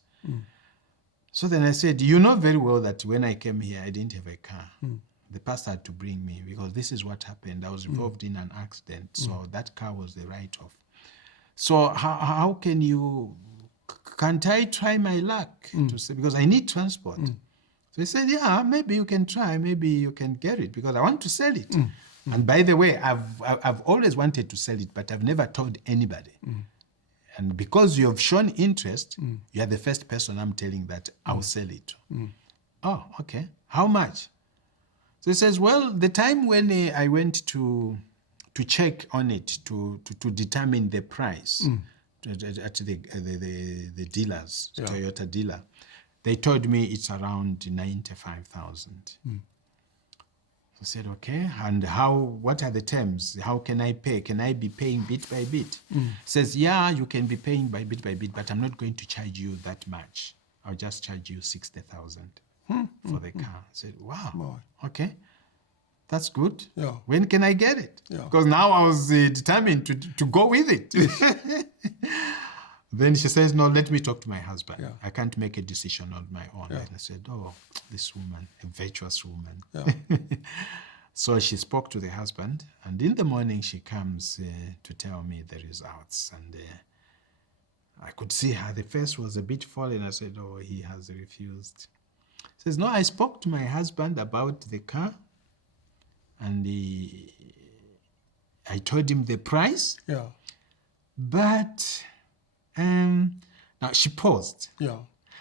So then I said, you know very well that when I came here, I didn't have a car. The pastor had to bring me because this is what happened. I was involved in an accident. So that car was the write-off. So how can you, can't I try my luck to say, because I need transport. So he said, yeah, maybe you can try, maybe you can get it because I want to sell it. And by the way, I've always wanted to sell it, but I've never told anybody. And because you have shown interest, you are the first person I'm telling that I'll sell it to. Oh, okay. How much? So he says, well, the time when I went to check on it, to determine the price at the dealers, Toyota dealer, they told me it's around 95,000. I said, okay, and what are the terms? How can I pay? Can I be paying bit by bit? Says, yeah, you can be paying by bit, but I'm not going to charge you that much. I'll just charge you 60,000 for the car. I said, wow, okay, that's good. Yeah. When can I get it? Yeah. Because now I was determined to go with it. Then she says, no, let me talk to my husband. Yeah. I can't make a decision on my own. Yeah. And I said, oh, this woman, a virtuous woman. Yeah. So she spoke to the husband, and in the morning she comes to tell me the results. And I could see her, the face was a bit fallen. I said, oh, he has refused. She says, no, I spoke to my husband about the car, and I told him the price, Yeah. but now she paused. Yeah.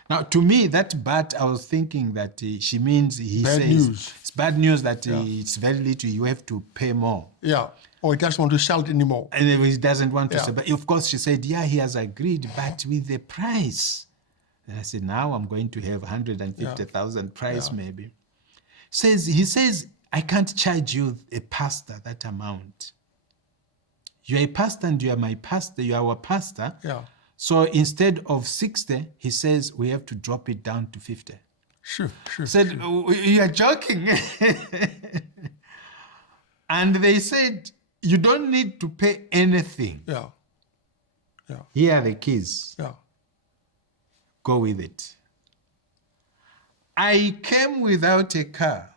Now, to me, that but I was thinking that she means he Bad says news. it's bad news that it's very little. You have to pay more, Yeah. Or he doesn't want to sell it anymore. and he doesn't want to Yeah. sell. But of course, she said, "Yeah, he has agreed, but with the price." And I said, "Now I'm going to have 150,000 price, maybe." He says, "I can't charge you a pastor that amount. You are a pastor, and you are my pastor. You are our pastor." Yeah. So instead of 60, he says, we have to drop it down to 50. Sure. Said, you are joking. And they said, you don't need to pay anything. Yeah. Yeah. Here are the keys. Yeah. Go with it. I came without a car.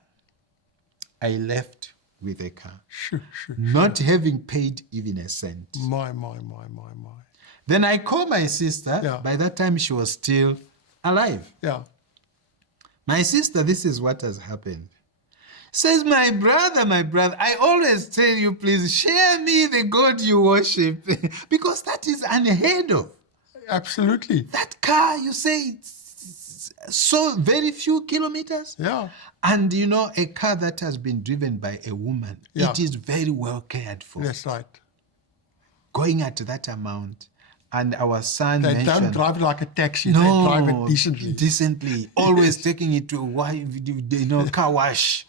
I left with a car. Sure. Not having paid even a cent. My. Then I called my sister. Yeah. By that time, she was still alive. Yeah. My sister, this is what has happened. Says, my brother, I always tell you, please share me the God you worship. Because that is unheard of. Absolutely. That car, you say, it's so very few kilometers. Yeah. And you know, a car that has been driven by a woman, Yeah. it is very well cared for. That's right. Going at that amount. And our son They mentioned, don't drive it like a taxi. no, They drive it decently. Decently. Always taking it to car wash.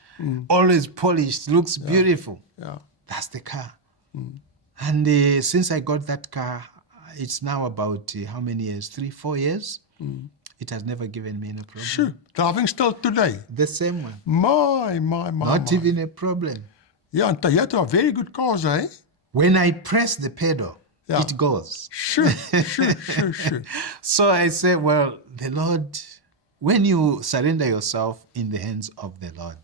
Always polished. Looks beautiful. Yeah. That's the car. And since I got that car, it's now about how many years? 3, 4 years. It has never given me any problem. Sure. Driving still today. The same one. My. Not even a problem. Yeah, and Toyota are very good cars, eh? When I press the pedal, Yeah. it goes. Sure. So I say, well, the Lord, when you surrender yourself in the hands of the Lord,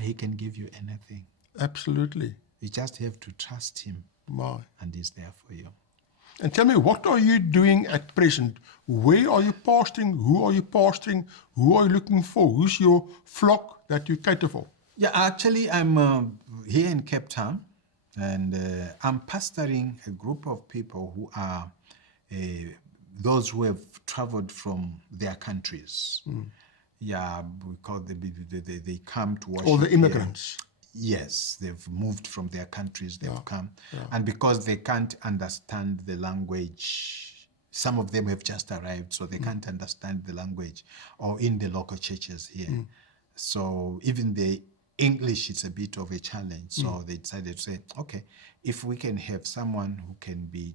He can give you anything. Absolutely. You just have to trust Him, and He's there for you. And tell me, what are you doing at present? Where are you pastoring? Who are you pastoring? Who are you looking for? Who's your flock that you cater for? Yeah, actually, I'm here in Cape Town, and I'm pastoring a group of people who are those who have traveled from their countries. Yeah, we call they come to worship. All the here. immigrants. Yes, they've moved from their countries, they've come. And because they can't understand the language, some of them have just arrived, so they can't understand the language or in the local churches here. So even the English is a bit of a challenge. So they decided to say, okay, if we can have someone who can be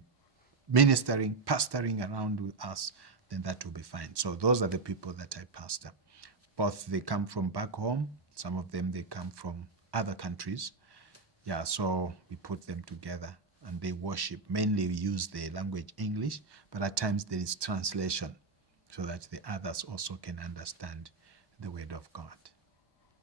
ministering, pastoring around with us, then that will be fine. So those are the people that I pastor. Both they come from back home, some of them they come from other countries. Yeah, so we put them together and they worship. Mainly we use the language English, but at times there is translation so that the others also can understand the word of God.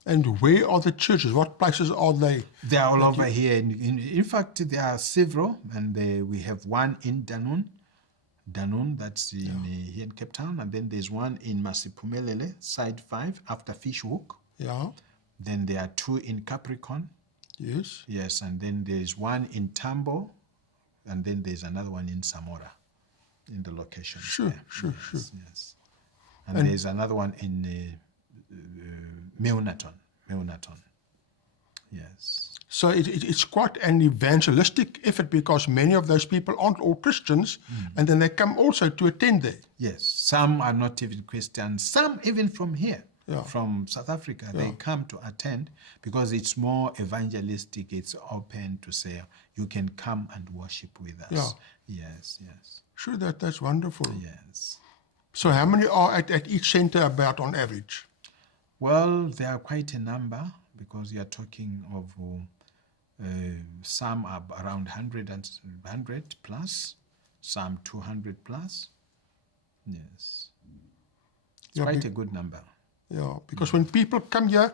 And where are the churches? What places are they? They are all over here. In fact, there are several, and we have one in Danun, that's here in Cape Town, and then there's one in Masipumelele, side 5, after Fishhook. Yeah. Then there are 2 in Capricorn. Yes. Yes, and then there's one in Tambo, and then there's another one in Samora, in the location. Sure. Yes. And there's another one in Meunaton. Yes. So it's quite an evangelistic effort because many of those people aren't all Christians, and then they come also to attend there. Yes, some are not even Christians, some even from here. Yeah. From South Africa, they come to attend because it's more evangelistic. It's open to say, you can come and worship with us. Yeah. Yes. Sure, that's wonderful. Yes. So how many are at each center about on average? Well, there are quite a number because you're talking of some are around 100 plus, some 200 plus. Yes. It's quite a good number. Yeah, because when people come here,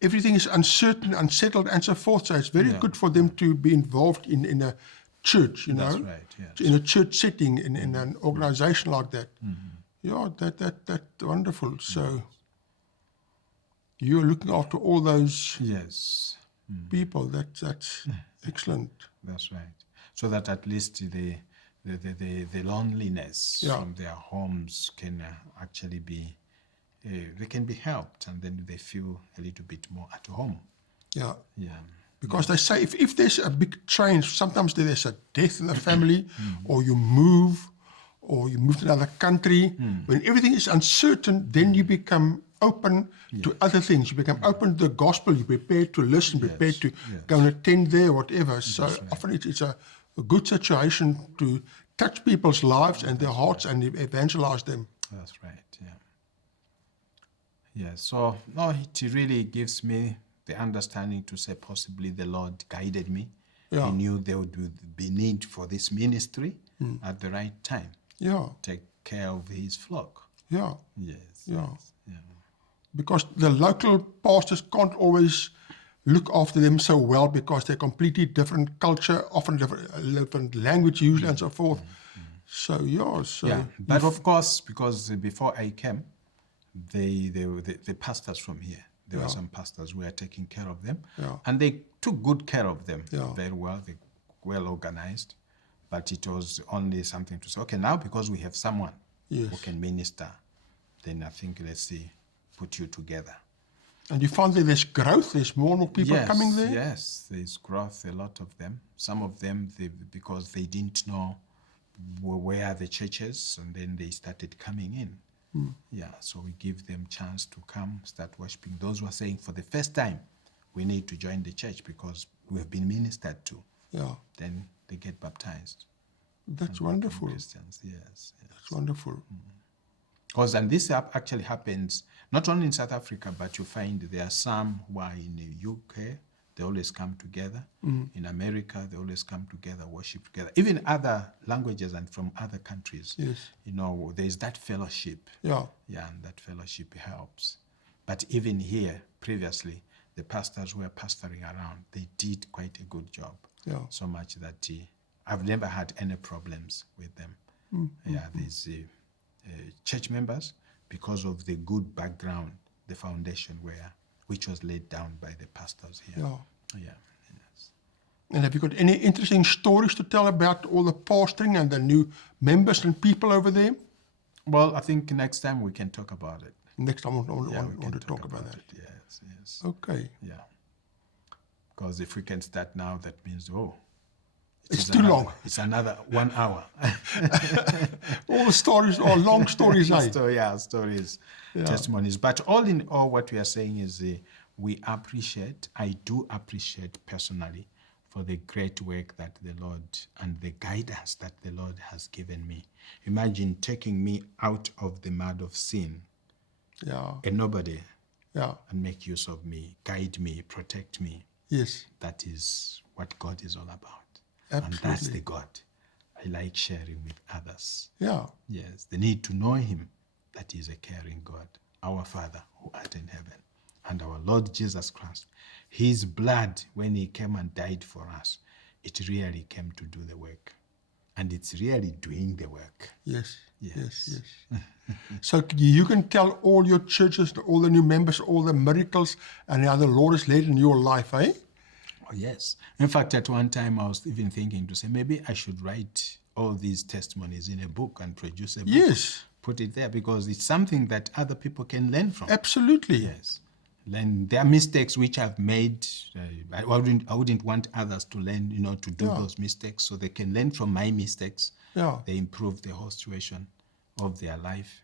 everything is uncertain, unsettled, and so forth. So it's very good for them to be involved in a church, you know. That's right, yes. In a church setting, in an organization like that. Yeah, that's wonderful. So you're looking after all those people. That's excellent. That's right. So that at least the loneliness from their homes can actually be, they can be helped, and then they feel a little bit more at home. Yeah. Yeah. Because they say if there's a big change, sometimes there's a death in the family, or you move to another country. When everything is uncertain, then you become open to other things. You become open to the gospel. You're prepared to listen, prepared to go and attend there, whatever. So often it's a good situation to touch people's lives and their hearts and evangelize them. That's right, yeah. So, no, it really gives me the understanding to say possibly the Lord guided me. Yeah. He knew there would be need for this ministry at the right time. Yeah. Take care of his flock. Yeah. Yes. Yeah. Yeah. Because the local pastors can't always look after them so well because they're completely different culture, often different language usually and so forth. So, but of course, because before I came, the pastors from here, there were some pastors who were taking care of them, and they took good care of them very well. They well organized, but it was only something to say, okay, now because we have someone who can minister, then I think let's put you together. And you find that there's growth, there's more and more people coming there? Yes, there's growth, a lot of them. Some of them, because they didn't know where the church is, and then they started coming in. Yeah, so we give them chance to come, start worshiping. Those who are saying for the first time, we need to join the church because we have been ministered to. Yeah. Then they get baptized. That's wonderful. Christians, yes. That's wonderful. Because, and this actually happens not only in South Africa, but you find there are some who are in the UK, they always come together. In America, they always come together, worship together. Even other languages and from other countries. Yes. You know, there's that fellowship. Yeah. Yeah, and that fellowship helps. But even here, previously, the pastors who were pastoring around, they did quite a good job. Yeah. So much that I've never had any problems with them. Yeah, these church members, because of the good background, the foundation which was laid down by the pastors here. Yeah. Yeah. Yes. And have you got any interesting stories to tell about all the pastoring and the new members and people over there? Well, I think next time we can talk about it. Next time I We want can to talk about that. it. Yes, yes. Okay. Yeah. Because if we can start now, that means, It's too long. It's another 1 hour. All the stories are long stories, eh? Stories, testimonies. But all in all, what we are saying is I do appreciate personally for the great work that the Lord and the guidance that the Lord has given me. Imagine taking me out of the mud of sin, a nobody, and make use of me, guide me, protect me. Yes. That is what God is all about. Absolutely. And that's the God I like sharing with others. Yeah. Yes, they need to know him, that he is a caring God, our Father who art in heaven, and our Lord Jesus Christ. His blood, when he came and died for us, it really came to do the work. And it's really doing the work. Yes. Yes. So you can tell all your churches, all the new members, all the miracles and how the Lord has led in your life, eh? Oh, yes. In fact, at one time I was even thinking to say, maybe I should write all these testimonies in a book and produce a book. Yes. Put it there, because it's something that other people can learn from. Absolutely. Yes. Learn their mistakes which I've made. I wouldn't want others to learn, to do those mistakes, so they can learn from my mistakes. Yeah. They improve the whole situation of their life.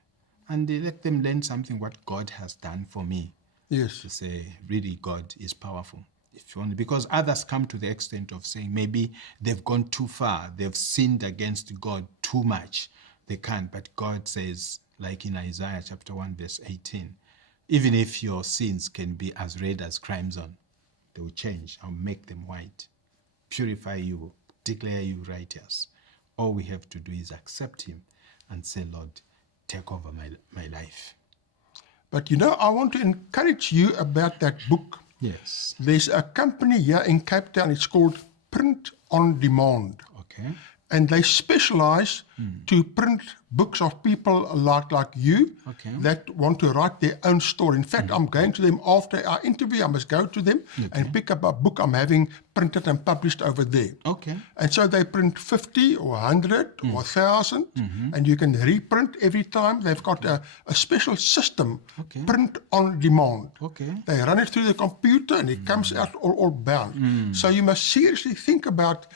And they let them learn something what God has done for me. Yes. To say, really, God is powerful. If you want, because others come to the extent of saying maybe they've gone too far, they've sinned against God too much. They can't. But God says, like in Isaiah chapter 1, verse 18, even if your sins can be as red as crimson, they will change. I'll make them white, purify you, declare you righteous. All we have to do is accept him and say, Lord, take over my life. But I want to encourage you about that book. Yes. There's a company here in Cape Town, it's called Print on Demand. Okay. And they specialize to print books of people like you that want to write their own story. In fact, I'm going to them after our interview. I must go to them and pick up a book I'm having printed and published over there. Okay. And so they print 50 or 100 or 1,000, and you can reprint every time. They've got a special system, print on demand. Okay. They run it through the computer and it comes out all bound. So you must seriously think about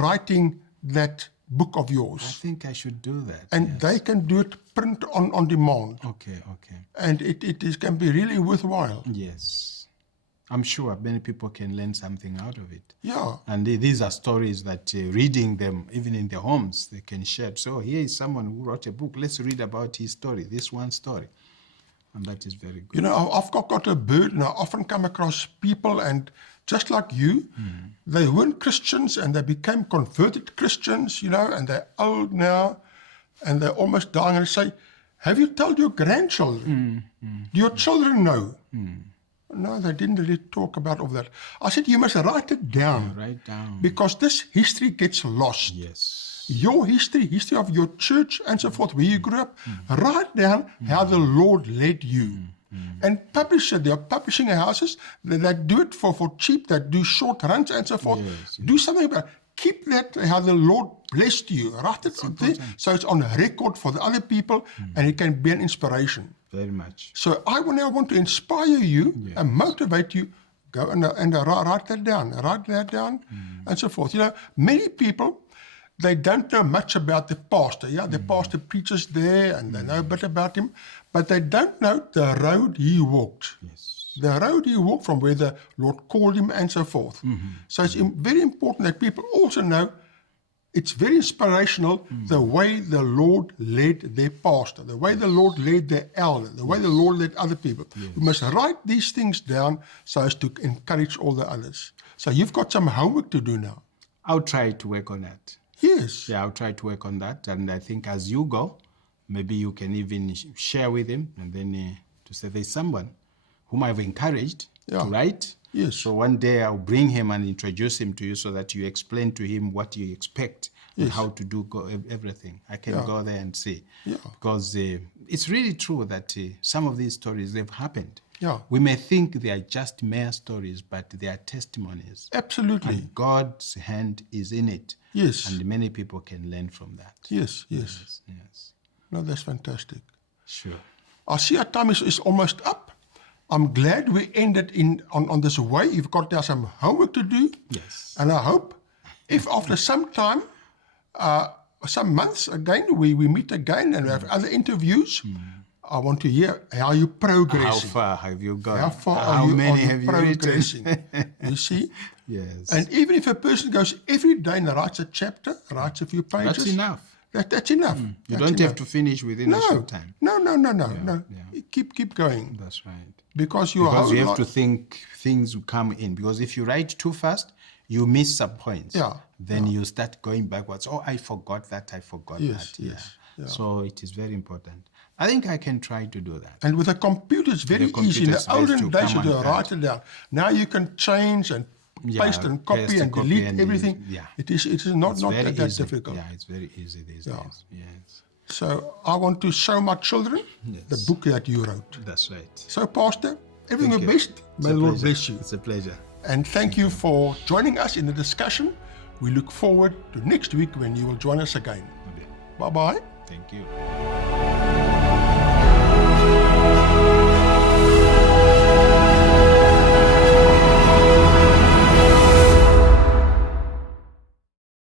writing that book of yours. I think I should do that. And they can do it print on demand. Okay. And it can be really worthwhile. Yes. I'm sure many people can learn something out of it. Yeah. And these are stories that reading them, even in their homes, they can share. So here is someone who wrote a book. Let's read about his story, this one story. And that is very good. I've got a burden. I often come across people, and just like you, they weren't Christians and they became converted Christians, and they're old now and they're almost dying. And I say, have you told your grandchildren? Do your children know? No, they didn't really talk about all that. I said, you must write it down. Write down. Because this history gets lost. Yes. Your history of your church and so forth, where you grew up, write down how the Lord led you. And publish it. They are publishing houses that do it for cheap, that do short runs and so forth. Yes. Do something about it. Keep that, how the Lord blessed you. Write it there, so it's on record for the other people, and it can be an inspiration. Very much. So I now want to inspire you and motivate you. Go and write that down. Write that down and so forth. Many people, they don't know much about the pastor. The pastor preaches there and they know a bit about him, but they don't know the road he walked. Yes. The road he walked from where the Lord called him and so forth. So it's very important that people also know it's very inspirational the way the Lord led their pastor, the way the Lord led their elder, the way the Lord led other people. We must write these things down so as to encourage all the others. So you've got some homework to do now. I'll try to work on that. Yes. Yeah, I'll try to work on that. And I think as you go, maybe you can even share with him and then to say there's someone whom I've encouraged to write. Yes. So one day I'll bring him and introduce him to you so that you explain to him what you expect and how to do everything. I can go there and see. Yeah. Because it's really true that some of these stories, they've happened. Yeah. We may think they are just mere stories, but they are testimonies. Absolutely. And God's hand is in it. Yes. And many people can learn from that. Yes. Yes. No, that's fantastic. Sure. I see our time is almost up. I'm glad we ended on this way. You've got now some homework to do. Yes. And I hope if after some time, some months again, we meet again and we have other interviews, I want to hear how you're progressing. How far have you gone? How far How are you, many are you have you progressing? written? You see? Yes. And even if a person goes every day and writes a chapter, writes a few pages. That's enough. That's enough. You don't have to finish within a short time. No. Keep going. That's right. Because You have to think things will come in. Because if you write too fast, you miss some points. Yeah. Then you start going backwards. Oh, I forgot that. Yes. So it is very important. I think I can try to do that. And with a computer, it's very easy. In the olden days, you write it down. Now you can change and paste and copy and delete everything. It is not that difficult. Yeah, it's very easy these days. Yes. So I want to show my children the book that you wrote. That's right. So, Pastor, everything the best. May the Lord bless you. It's a pleasure. And thank you for joining us in the discussion. We look forward to next week when you will join us again. Okay. Bye-bye. Thank you.